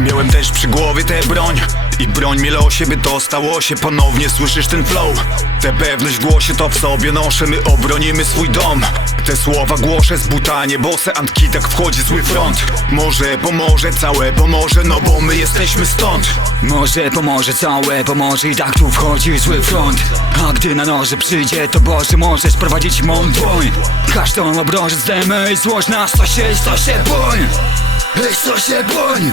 Miałem też przy głowie tę broń i broń mi losie, by to stało się ponownie. Słyszysz ten flow? Tę pewność w głosie to w sobie noszę. My obronimy swój dom. Te słowa głoszę z butanie bose. Ankitak wchodzi zły front. Może pomoże całe pomoże, no bo my jesteśmy stąd. Może pomoże całe pomoże i tak tu wchodzi zły front. A gdy na noże przyjdzie to Boże, możesz prowadzić mą dłoń. Każdą obrożę zdejmę i złość na sto się błoń. Ej, sto się błoń.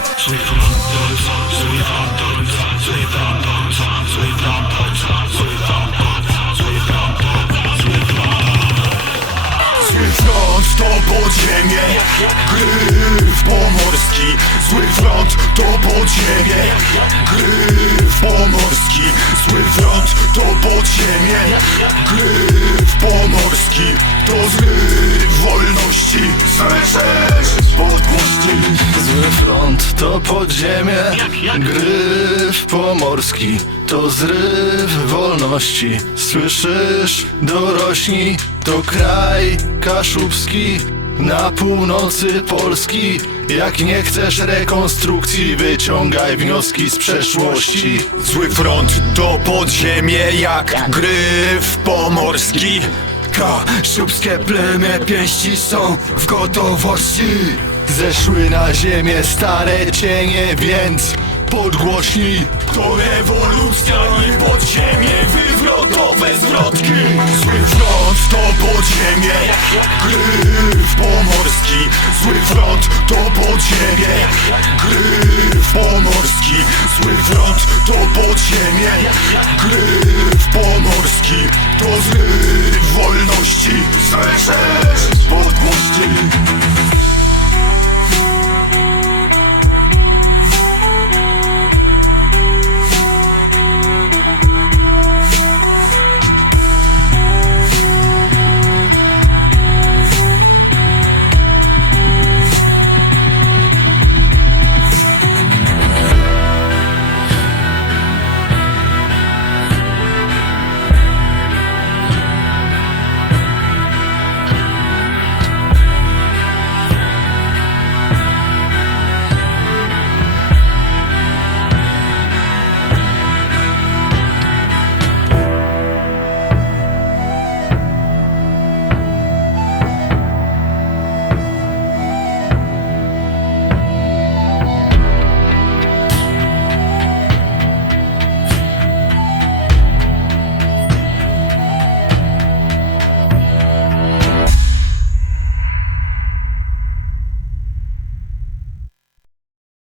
Zły front to podziemie, gryf pomorski. Zły front to podziemie, gryf pomorski. Zły front to podziemie, gryf pomorski. To zryw wolności, słyszysz? Podgłości. Zły front to podziemie, gryf pomorski. To zryw wolności, słyszysz? Dorośli, to kraj kaszubski na północy Polski. Jak nie chcesz rekonstrukcji, wyciągaj wnioski z przeszłości. Zły front to podziemie jak gryf pomorski. Kaszubskie plemię pięści są w gotowości. Zeszły na ziemię stare cienie, więc podgłośnij. To rewolucja i podziemie, wywrotowe zwrotki. Zły front to podziemie, gryf pomorski. Zły front to podziemie, gryf pomorski. Zły front to podziemie, gryf pomorski. To zryw wolności, słyszysz?